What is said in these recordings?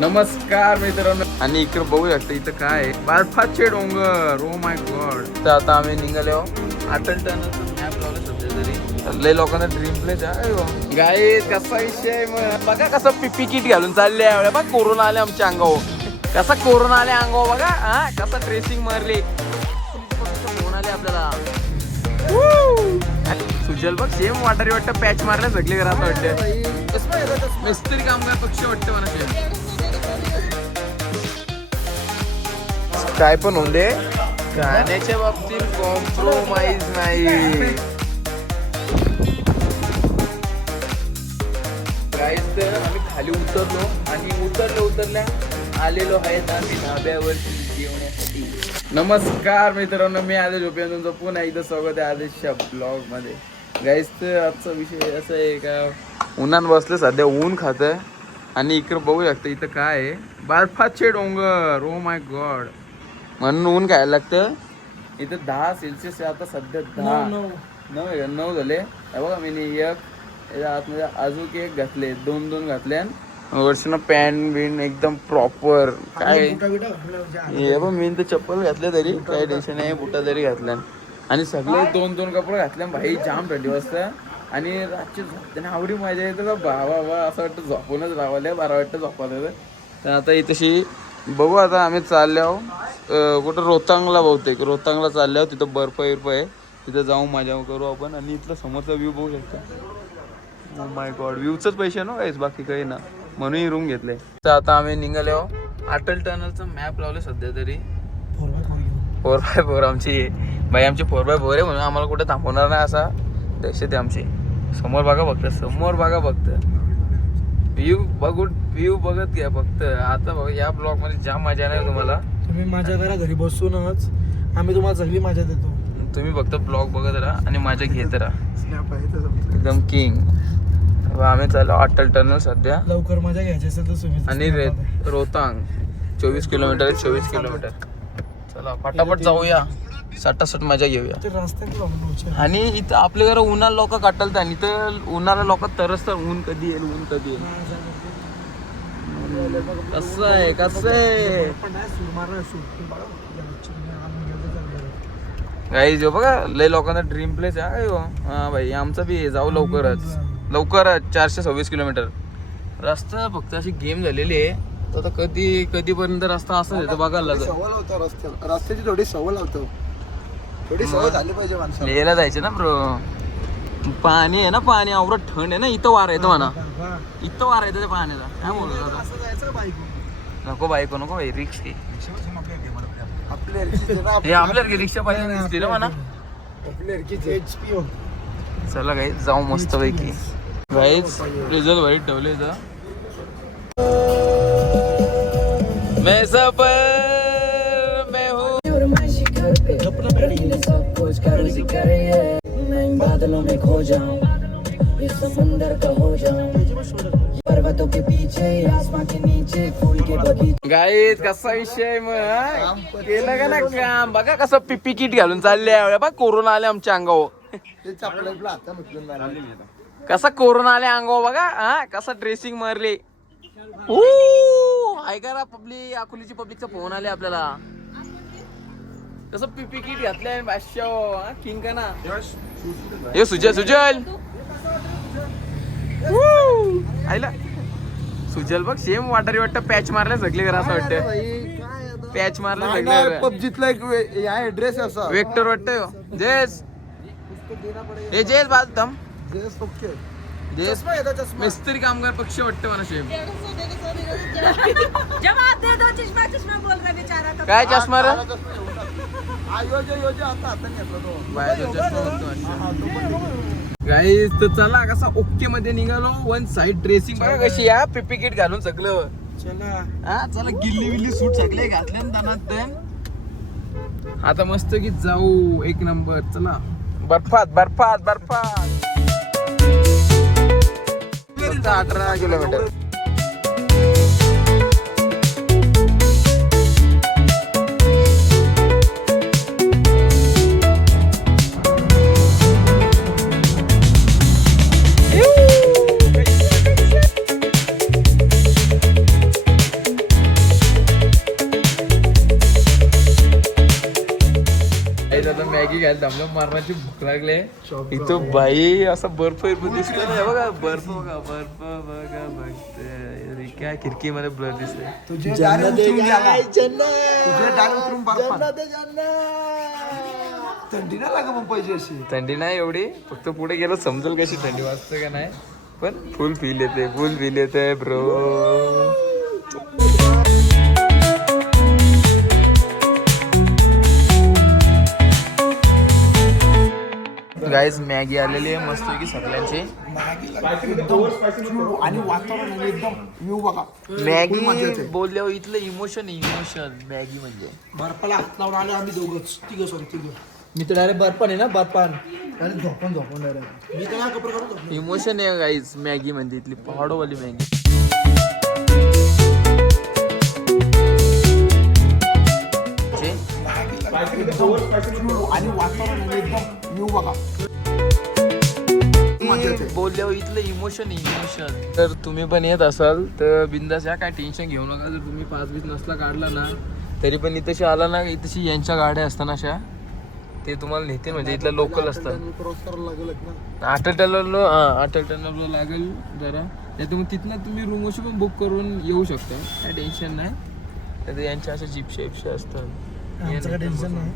नमस्कार मित्रांनो. आणि इकडे बघू शकता इथं काय आहे, बर्फाचे डोंगर. Oh my God. तर आता आम्ही निघालो अटल टनलचं मॅप लावलं सध्या तरी. लय लोकांना ड्रीम प्लेस आहे गाईस. कसा विषय मग बघा, कसं पिपी किट घालून चालले बघा. कोरोना आले आमच्या अंगावर, कसा कोरोना आले अंगावर बघा. हा कसा ड्रेसिंग मारली, फोन आले आपल्याला. सुजल बघ सेम वाटरी वाटतं पॅच मारल्या सगळे घरात वाटते. मिस्त्री कामगार पक्ष वाटतं मला. काय पण होऊन दे, गाण्याच्या बाबतीत कॉम्प्रोमाइज नाही. गाईस तर आम्ही खाली उतरलो आणि उतरल्या आलेलो आहेत आम्ही धाब्यावरती जेवण्यासाठी. नमस्कार मित्रांनो, मी आदेश झोपे. तुमचं पुन्हा एकदा स्वागत आहे आदेशच्या ब्लॉग मध्ये. गाईस तर आजचा विषय असा आहे का, उन्हात बसले सध्या, ऊन खातं. आणि इकडे बघू शकता इथं काय आहे, बर्फाचे डोंगर. Oh my God. म्हणून ऊन खायला लागतं. इथं 10 सेल्सिअस आहे आता सध्या. 9 झाले. बघा मी एक आतमध्ये अजून एक घातले, दोन घातले. वर्षानं पॅन्ट बिन एकदम प्रॉपर. काय हे बघ, मी तर चप्पल घातले तरी काय टेन्शन नाही, बुटा तरी घातल्या. आणि सगळे दोन कपडे घातले. भाई जाम थंडी वाजता. आणि रातची झोपताना आवडी मजा येतं का बाबा. असं वाटतं झोपूनच राहावं, बरं वाटतं झोपायला. तर आता इथशी बघू. आता आम्ही चालले आहो कुठं रोहतांगला, बहुतेक रोहतांगला चालले आहोत. तिथं बर्फ आहे, तिथं जाऊन मजा करू आपण. आणि इथला समोरचा व्ह्यू बघू शकता. Oh my God. व्ह्यूचंच पैसे ना काहीच, बाकी काही ना, म्हणून रूम घेतले. तर आता आम्ही निघाले आहो. अटल टनलचं मॅप लावलं सध्या तरी. 4x4 आमची बाई, आमची 4x4 आहे म्हणून आम्हाला कुठे थांबवणार नाही असा दहशत आहे आमची. समोर बघा फक्त, समोर बघा फक्त. व्ह्यू बघत घ्या फक्त. आता बघा या ब्लॉग मध्ये जाम मजा नाही तुम्हाला. तुम्ही माझ्या घरी बसूनच आम्ही तुम्हाला सगळी मजा देतो. तुम्ही फक्त ब्लॉग बघत राहा आणि मजा घेत राहा. एकदम किंग. आम्ही चाललो अटल टनल सध्या. लवकर मजा घ्यायची असेल तर तुम्ही. आणि रोहतांग 24 किलोमीटर. 24 किलोमीटर. चला पटापट जाऊया, सटासट मजा घेऊया. आणि इथं आपल्या घरा उन्हाळा लोक काटलतात. आणि इथं उन्हाळा लोक तरसतात, ऊन कधी येईल, ऊन कधी येईल. कसं आहे काही जो बघा. लय लोकांना ड्रीम प्लेस आहे. हा भाई आमचा बी जाऊ लवकरच 426 किलोमीटर. रस्ता फक्त अशी गेम झालेली आहे. तर आता कधीपर्यंत रस्ता असा येतो बघायला लागेल. रस्त्याची थोडी सवय लावतो. थोडी सवय झाली पाहिजे माणसाला. लेला जायचं ना ब्रो. पाणी आहे ना, पाणी आवरत थंड आहे ना. इथं वारा येतो म्हणा, इथं वारा येतं त्या पाण्याचा. काय बोलतो नको बाईक, नको भाई, रिक्स घे. आपल्या रिक्षा पाहिजे दिसते ना म्हणा. चला गाईज जाऊ मस्त पैकी. गाईज रिझल्ट वाईट ठेवले तर मैं सफर में हूँ. बादलों में खो जाऊं, इस समुंदर का हो जाऊं, पर्वतों के पीछे, आसमां के नीचे, फूल के बगीचे. गाईस कसा विषय मग केलं का ना काम. बघा कसं पिपी किट घालून चालले बघा. कोरोना आले आमच्या अंगावर. कसा कोरोना आले अंगावर बघा. हा कसा ड्रेसिंग मारली. ऐका ना पब्लिक, अकोलीची पब्लिकचा फोन आले आपल्याला. कसं पिपी किट घातलंय बादशाह किंग का ना. हे सुजल आईला. सुजल बघ सेम वाटरी वाटतं पॅच मारल्या सगळे घर असं वाटतं. पॅच मारला सगळे. पबजीतला एक ड्रेस असा वेक्टर वाटतं. जेस हे जेस बाजू थांब. जेस मिस्त्री कामगार पक्ष वाटतं मला शेफ. जवाब दे दो. चष्मा बोल रहा बेचारा. काय चष्मा रे. गाईस तर चला कसा ओके मध्ये निघालो. वन साइड ड्रेसिंग बघा कशी या पिपी किट घालून सगळं. हा चला गिल्ली सूट सगळे घातले त्यांना. आता मस्त की जाऊ एक नंबर. चला बर्फात 18 किलोमीटर. मॅगी घ्यायला थांबलो, मरणाची भूक लागले. इथं बाई असा बर्फ दिसतोय ना, हे बघा बर्फ बघा बघते काय खिडकीमध्ये ब्लर दिसतंय. तुझे जन्नत उतरून बर्फात. थंडी नाही लागा मग पाहिजे अशी. थंडी नाही एवढी, फक्त पुढे गेलं समजेल कशी थंडी वाजते का नाही. पण फुल फील येते ब्रो. गाईज मॅगी आलेली आहे मस्त की सगळ्यांची. आणि वातावरण एकदम व्ह्यू बघा. मॅगी बोलल्यावर इथलं इमोशन मॅगी म्हणजे. बर्फाला हात लावून आलो आम्ही तिघं. मी तर डायरेक्ट बर्फान आहे ना, बर्फान. आणि झोपून डायरेक्ट मी त्याला कपडे काढून इमोशन आहे गाईज मॅगी म्हणजे इथली पहाडोवाली मॅगी. आणि वातावरण एकदम व्ह्यू बघा. बोलल्यावर इथलं इमोशन. तर तुम्ही पण येत असाल तर बिंदास या, काय टेन्शन घेऊ नका. जर तुम्ही 5-20 नसला काढला ना तरी पण इथंशी आला ना, इथंशी यांच्या गाड्या असतात अशा, ते तुम्हाला नेते म्हणजे इथलं लोकल असतात. अटल टनलला लागेल जरा, नाही तर मग तिथनं तुम्ही रूम अशी पण बुक करून येऊ शकता, काय टेन्शन नाही. तर यांच्या अशा जिप्शा असतात. टेन्शन नाही.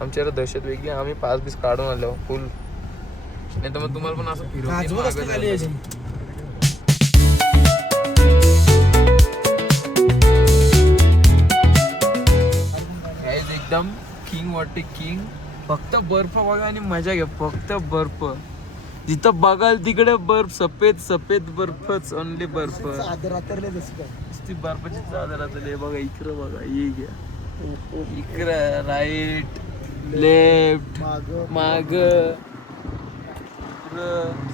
आमच्याकडे दहशत वेगळी. आम्ही 5-20 काढून आलो फुल, नाही तर मग तुम्हाला पण असं फिरवून एकदम किंग वाटते किंग. फक्त बर्फ बघा आणि मजा घ्या. फक्त बर्फ जिथं बघाल तिकडे बर्फ, सफेद बर्फच, ओनली बर्फ. ती बर्फाची चादर आता बघा. इकडं बघा, ये घ्या इकडं, राईट लेफ्ट माग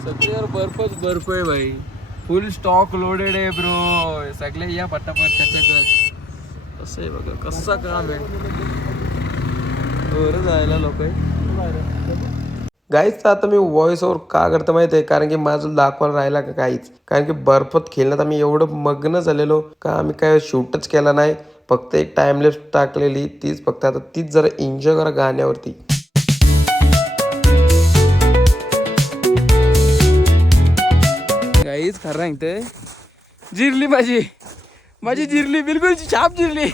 सगळ्यावर बर्फ आहे भाई. फुल स्टॉक लोडेड आहे ब्रो. सगळे या पटापट त्याच्याकडे. असं आहे बघा कसं काम आहे. जायला लोक गाईच. आता मी व्हॉइस ओव्हर का करतो माहिती आहे, कारण की माझं दाखवायला राहिला का काहीच. कारण की बर्फात खेळण्यात आम्ही एवढं मग्न झालेलो का आम्ही काय शूटच केला नाही. फक्त एक टाइमलेस टाकलेली तीच, फक्त आता तीच जरा एन्जॉय करा गाण्यावरती. गाईच खरं सांगते, जिरली माझी जिरली, बिलकुल छाप जिरली.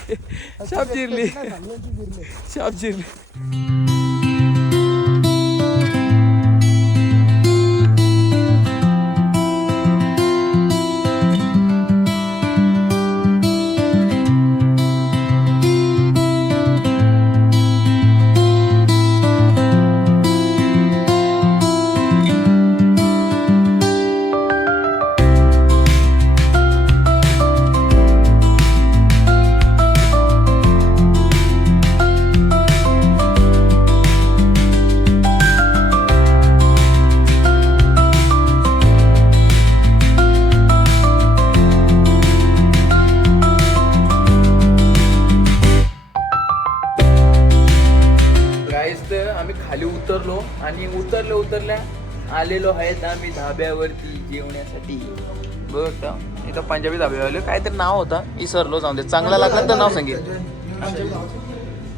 आम्ही खाली उतरलो आणि उतरल्या आलेलो आहेत आम्ही धाब्यावरती जेवण्यासाठी. बघ इथं पंजाबी धाब्यावाले काहीतरी नाव होता, विसरलो. जाऊन दे, चांगला लागला तर नाव सांगेल.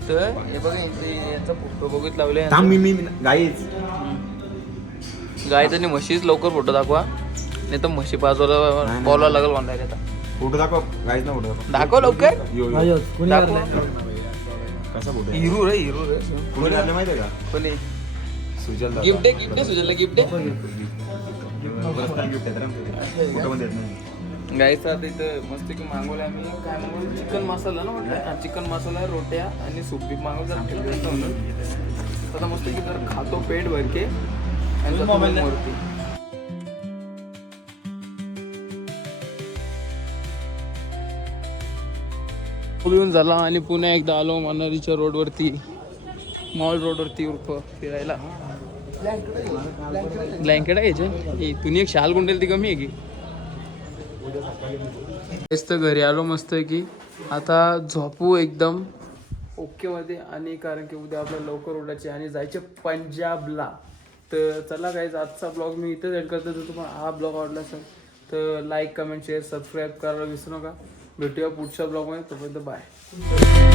तर हे बघा यांचा फोटो बघित लावले. गायचं आणि म्हशीच लवकर फोटो दाखवा, नाही तर म्हशी बाजूला बोलावं लागेल. बांधायला आता फोटो दाखव. गाईच ना फोटो दाखव लवकर. कसा फोटो हिरो रे कोणी आले माहिती आहे का? कोणी सुजल गिफ्ट आहे सुजलला गिफ्ट आहे. फोटो मध्ये येत नाही. गायचं आता इथं मस्त की मागवलं आम्ही. काय मागवलं? चिकन मसाला ना म्हटलं. चिकन मसाला, रोट्या आणि सूप बीप मागवलं जरा ठेवलं म्हणून. आता मस्त की जर खातो पेट भरके आणि वरती. येऊन झाला आणि पुन्हा एकदा आलो मनालीच्या रोडवरती, मॉल रोडवरती उर्फ फिरायला. ब्लँकेट आहे याचे. तुम्ही एक शाल गुंडेल ती कमी आहे की. मस्त घरी आलो मस्त की. आता झोपू एकदम ओके मध्ये. आणि कारण की उद्या आपल्याला लवकर उठायचे आणि जायचे पंजाबला. तर चला गाईज, आजचा ब्लॉग मी इथेच एंड करतो. जर तुम्हाला हा ब्लॉग आवडला असेल तर लाईक, कमेंट, शेअर, सबस्क्राईब करायला विसरू नका. भेटूया पुढच्या ब्लॉगमध्ये. तोपर्यंत बाय.